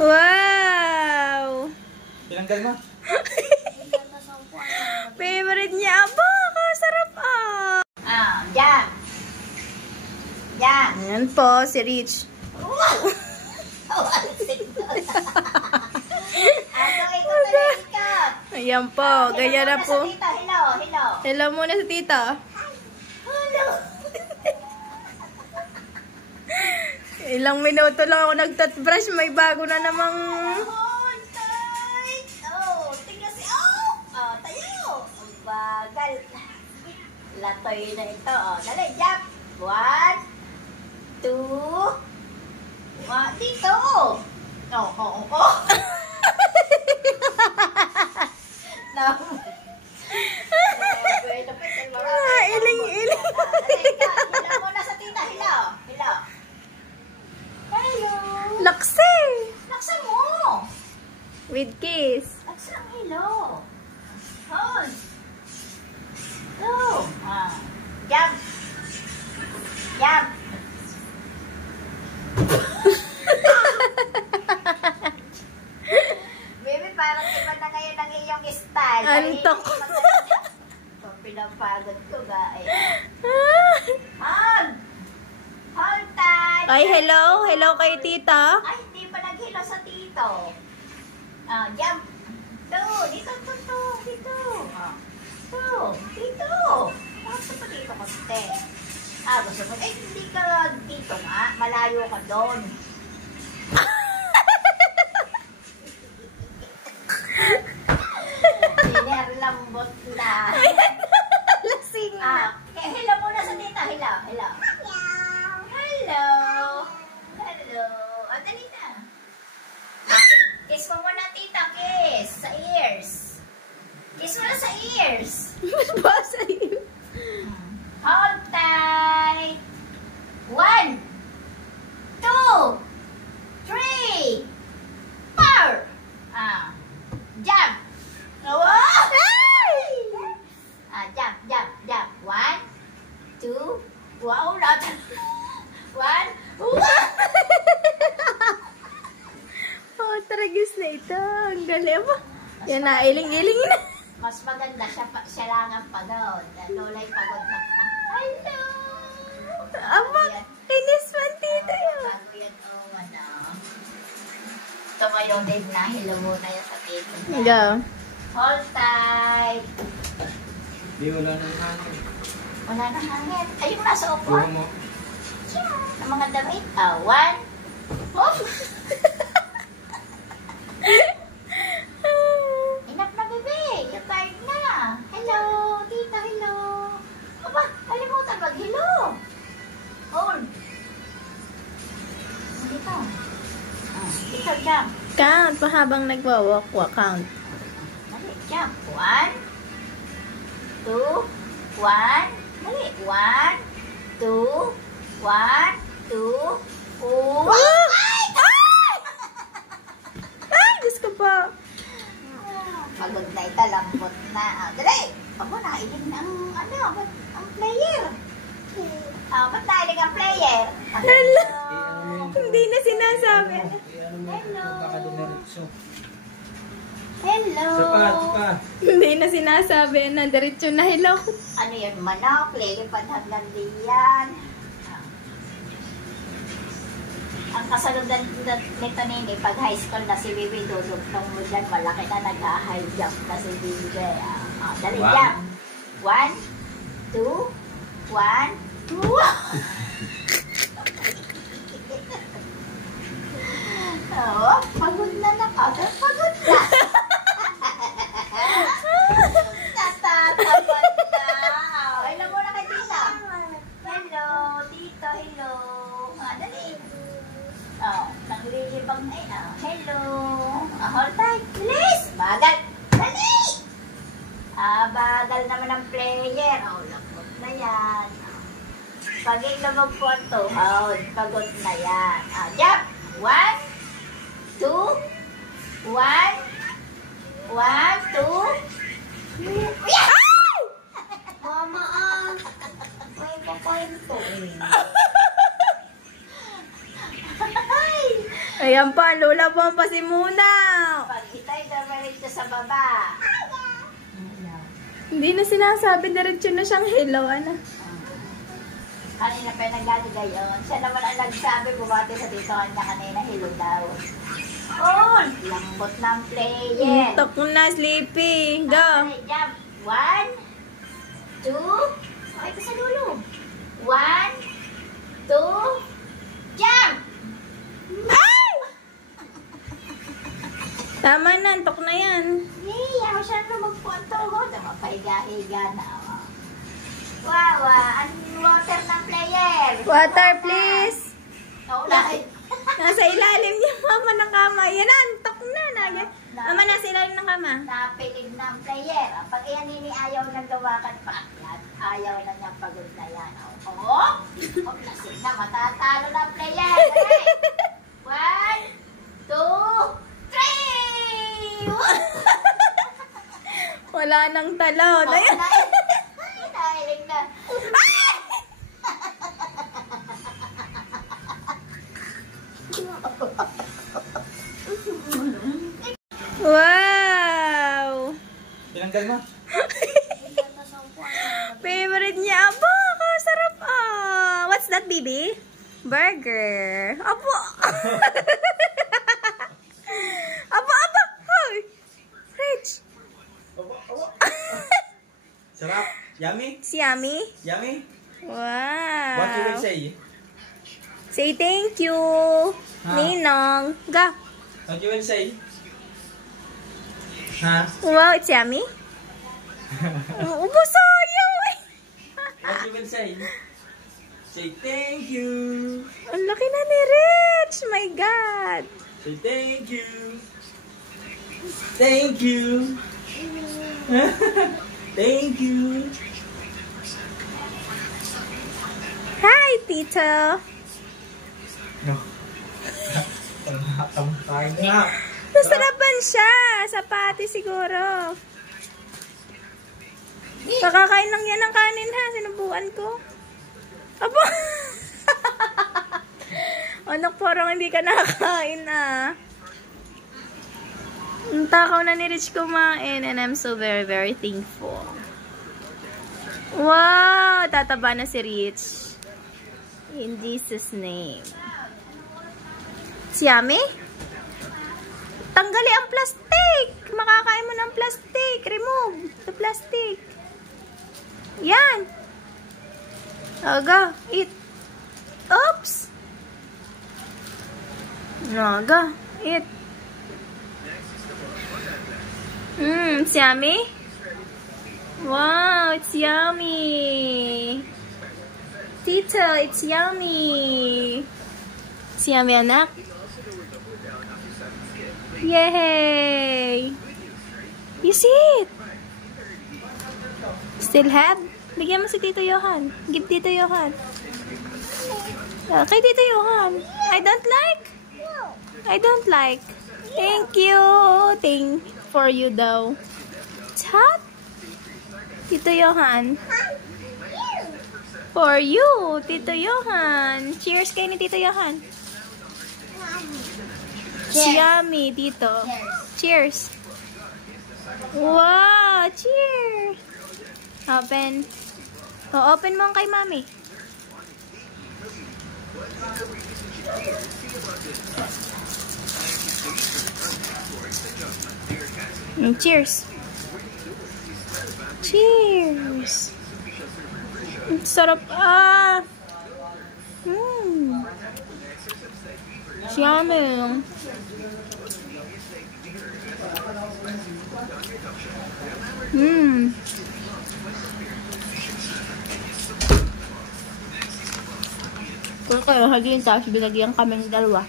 Wow! Tinanggal mo? Favorite niya. Aba, sarap ah. Jam. Jam. Ayan po, si Rich. Ayan po, ganyan na po. Hello, hello. Hello muna sa tita. Hello. Ilang minuto lang ako nag-toothbrush, may bago na namang... Tingnan si... tayo. Ang bagal. Latoy na ito. Dali, jump. 1, 2, dito. Iling. Hello muna sa tita. Hello. Hello. Hello. Lakse! Laksa mo. With kiss. Laksa ang hello. Hold. Go. Jump. Jump. Baby, parang iba na ngayon ang iyong style. Antok. Pinapagod ko ba eh. Hold. Hold tight. Ay, hello. Hello kay tita. Ay, hindi pa nag-hello sa tito. Jump. Dito. Dito. Dito. Gusto pa dito konti. Gusto mo. Hindi ka dito nga. Malayo ka doon. Lambot na. Lasing na. Hello muna sa tita. Hello. Hello. Hello. Hello. Dali na. Kiss mo muna tita. Kiss. Sa ears. Kiss mo na sa ears. Ba sa ears? Hold tight. 1, 2, 3, 4. Jump. Jump. 1, 2. Wow, lot. 1. Tragis na ito. Ang galing mo. Yan na, iling-iling na. Mas maganda siya lang ang pagod. Lola'y pagod na. Hello. Aba, kinis man tita yun. Tumayo din na. Hello muna yan sa tito. Go. Hold tight. Di, wala nang hangin. Wala nang hangin. Ayun, nasa upo. Buho mo. Ang mga damit. 1. Enough na, bebe. You're tired na. Hello, tita. Hello. Aba, kalimutan mag-hello. Hold. Dito. Dito, jump. Count pa habang nagwawak-walk. Count. Dali, jump. 1, 2, 1. Dali. 1, 2, 1, 2, 1. Ay, Diyos ko pa. Pagod na ito, lambot na. Dali! Aba, nailing na ang player. Ba't nailing ang player? Hello. Hindi na sinasabi. Hello. Hello. Hello. Sapat. Hindi na sinasabi na diretso na hello. Ano yun, manok? Lilipad hanggang diyan. Ang kasaludan nito nini, pag high school na si Bibi, dudugtong mo dyan, malaki na nag-high jump na si Bibi. Dali, jump. 1, 2, 1, 2. Pagod na nakagod. Pagod na. Natatamad na. Hello muna kay tita. Hello, tita. Hello. Dali. Naglilibang na yun. Hello. Hold tight. Please. Bagal. Dali. Bagal naman ang player. Lakot na yan. Pag ilabag po ito, pagod na yan. Jump. 1, 2, 1, 1, 2. Mama, may pagkain to eh. Ayan pa, lola po ang pasimuna. Pag itay naman ito sa baba. Hindi na sinasabi, diretso na siyang hello, ano. Kanina pa yung naglaligay yun. Siya naman ang nagsabi, bumati sa dito kanya kanina, hello daw. Oh, lambot ng player. Tok na, sleepy. Go. Okay, jump. 1, 2. Okay, ito sa dulo. 1, 2, jump! Ay! Tama na, antok na yan. Yay, ako siya na magpunto. Mapahiga-higa na. Wow, ang water ng player. Water, please. Naulay. Nasa ilalim niya, mama, ng kama. Yan na, antok na. Mama, nasa ilalim ng kama. Napilig ng player. Pag iyan nini ayaw na gawakan pa. Ayaw na niya pagod na yan. Oh, lasig na. Matatalo ng player. Okay. 1, 2, 3! Wala nang talon. Ayan. Nahilig na. Wow! Tinanggal mo? Favorite niya. Aba, sarap ah. What's that, baby? Burger. Aba. Aba. Hoy. Rich. Sarap. Yummy? It's yummy. Yummy? Wow. What you will say? Say thank you. Ha? Ninong. Ga. What you will say? Ha? Wow, it's yummy. Ubo, sayang. What you will say? Say thank you. Ang laki na ni Rich. My God. Say thank you. Thank you. Thank you. Hi, Tito. No. Tampay nga. Nasarapan siya. Sa pati siguro. Kakakain lang yan ng kanin ha. Sinubuan ko. Aba. Anak, parang hindi ka nakakain ah. Ang takaw na ni Rich kumain and I'm so very, very thankful. Wow! Tataba na si Rich. In Jesus' name. Si Yummy? Tanggali ang plastic! Makakain mo ng plastic. Remove the plastic. Yan. Aga, eat. Oops. Aga, eat. It's yummy. Wow, it's yummy. Tito, it's yummy. It's yummy, anak. Yay! You see it? Still have? Bigyan mo si Tito Johan. Give Tito Johan. Kay Tito Johan. I don't like? I don't like. Thank you. Thank for you daw. It's hot. Tito Johan. For you, Tito Johan. Cheers kay ni Tito Johan. Cheers. Yummy, Tito. Cheers. Wow, cheers. Open. Oh, open mo ang kay Mami. Cheers. Cheers. Sarap ah. Yummy. Kung kayo, hagin tapos binagyan kaming dalawa.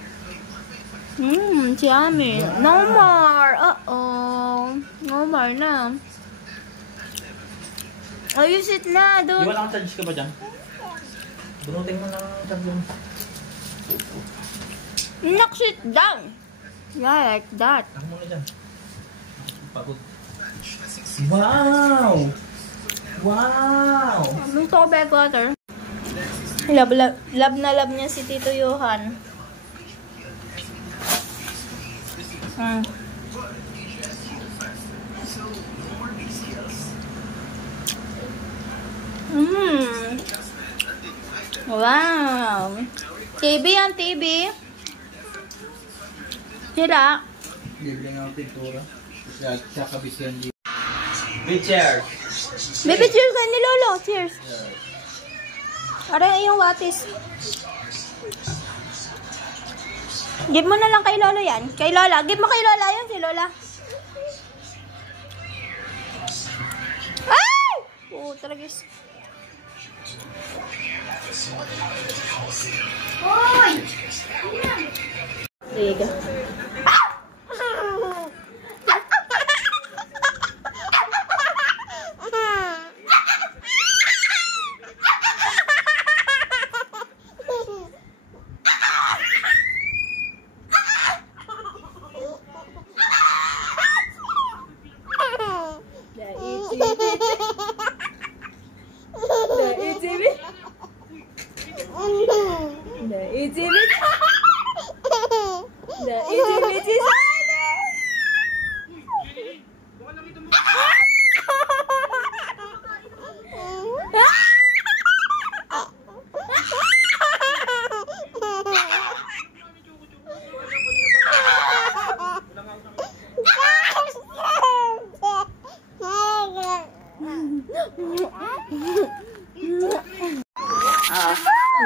It's yummy. No more. Uh-oh. No more na. Ayos it na, Di dude. walang charge ka ba dyan? Bunutin mo ng charge mo. Knock it down. Yeah, like that. Ako muna dyan. Pagod. Wow! Wow! Anong tubig water? Love na love niya si Tito Johan. Wow. TV ang TV. Hira. Bibili ng pintura. Sa kabisyan dito. Big chair. Baby, cheers ka ni Lolo. Cheers. Aray, yung watis. Give mo na lang kay Lolo yan. Kay Lola. Give mo kay Lola yan. Si Lola. Ay! Oo, talagis. Hoy! Liga.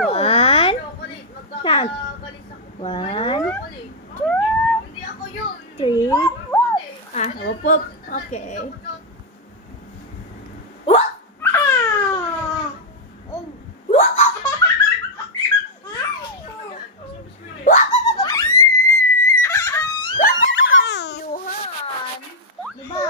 One. Count. 1, 2, 3. Opo. Okay. Johan. Diba?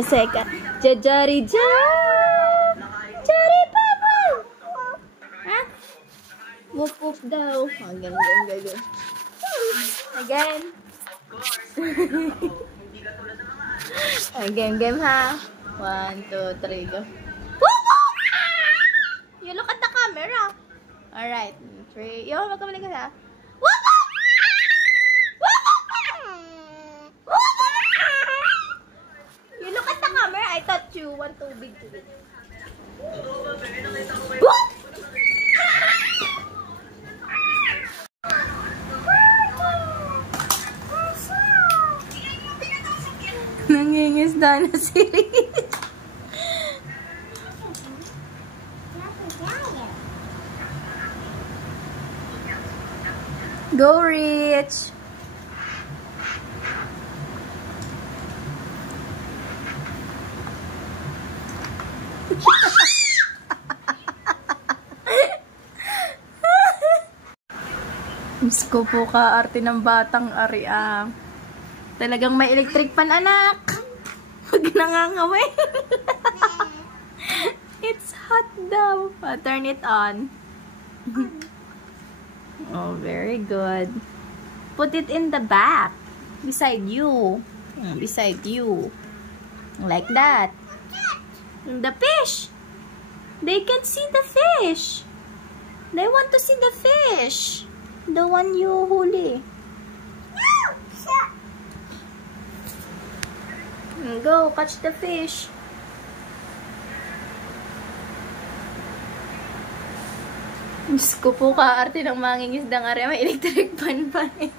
Second. Jari papa. Hah? Woof daw. Again. Again, game ha. 1, 2, 3, go. You look at the camera. Alright. 3. Yo, magkamaling ka sa. You look at the camera. I thought you want to big to it. Nangingisda na si Rich. Go, Rich. Miss ko po ka, arte ng batang ari Talagang may electric pan, anak. Huwag nangangawin. It's hot daw. Turn it on. Oh, very good. Put it in the back. Beside you. Beside you. Like that. The fish. They can see the fish. They want to see the fish. The one you huli. Go, catch the fish. Diyos ko po ka, arte ng mangingisdang ari. May electric pan pa eh.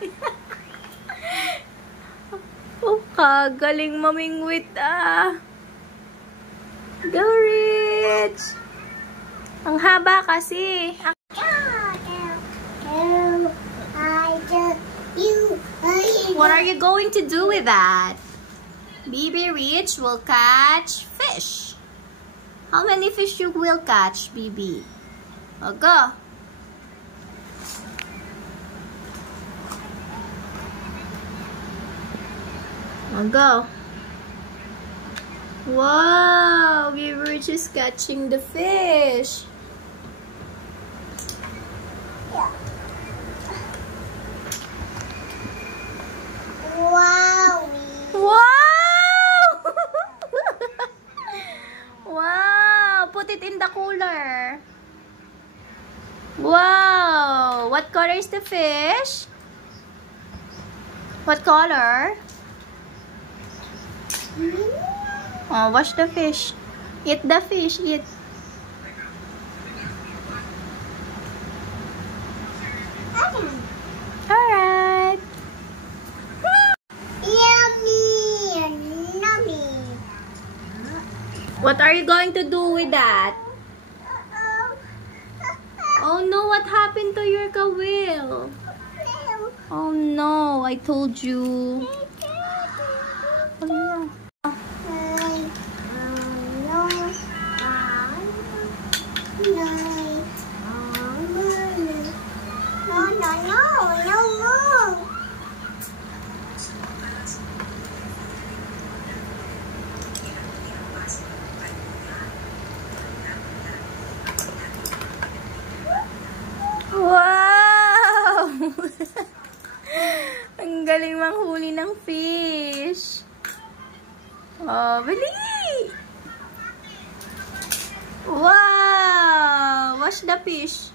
Oh, kagaling mamingwit Go, Rich! Ang haba kasi. What are you going to do with that? Bibi Rich will catch fish. How many fish you will catch, Bibi? Oh, go. Oh, go. Wow, Bibi Rich is catching the fish. Wow! Wow! Wow! Put it in the cooler. Wow! What color is the fish? What color? Oh, wash the fish. Eat the fish. Eat. Alright. What are you going to do with that? Oh no, what happened to your kawil? Oh no, I told you. Wow! Ang galing manghuli ng fish. Oh, bali! Wow! Wash the fish.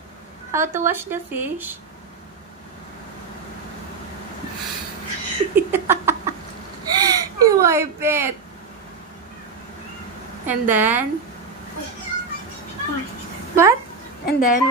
How to wash the fish? You wipe it. And then? What? And then?